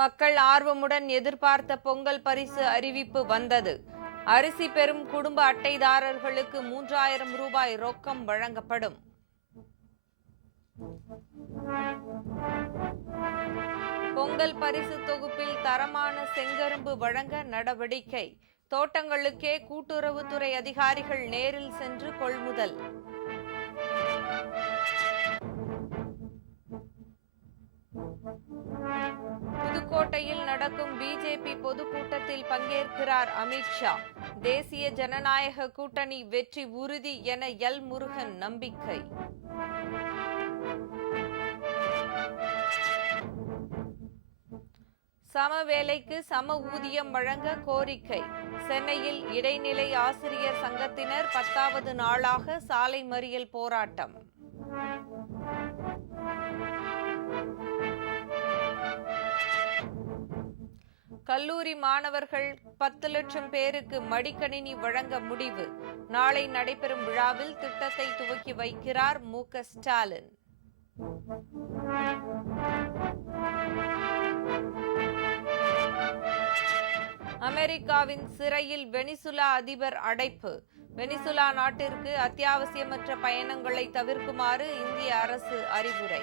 மக்கள் ஆர்வமுடன் எதிர்பார்த்த பொங்கல் பரிசு அறிவிப்பு வந்தது. அரிசி பெறும் குடும்ப அட்டைதாரர்களுக்கு 3000 ரூபாய் ரொக்கம் வழங்கப்படும். பொங்கல் பரிசு தொகுப்பில் தரமான செங்கரும்பு வழங்க நடவடிக்கை. தோட்டங்களுக்கே கூட்டுறவுத்துறை அதிகாரிகள் நேரில் சென்று கொள்முதல். புதுக்கோட்டையில் நடக்கும் பிஜேபி பொதுக்கூட்டத்தில் பங்கேற்கிறார் அமித்ஷா. தேசிய ஜனநாயக கூட்டணி வெற்றி உறுதி என எல் முருகன் நம்பிக்கை. சம வேலைக்கு சம ஊதியம் வழங்க கோரிக்கை. சென்னையில் இடைநிலை ஆசிரியர் சங்கத்தினர் 10வது நாளாக சாலை மறியல் போராட்டம். கல்லூரி மாணவர்கள் 10 லட்சம் பேருக்கு மடிக்கணினி வழங்க முடிவு. நாளை நடைபெறும் விழாவில் திட்டத்தை துவக்கி வைக்கிறார் மு.க. ஸ்டாலின். அமெரிக்காவின் சிறையில் வெனிசுலா அதிபர் அடைப்பு. வெனிசுலா நாட்டிற்கு அத்தியாவசியமற்ற பயணங்களை தவிர்க்குமாறு இந்திய அரசு அறிவுரை.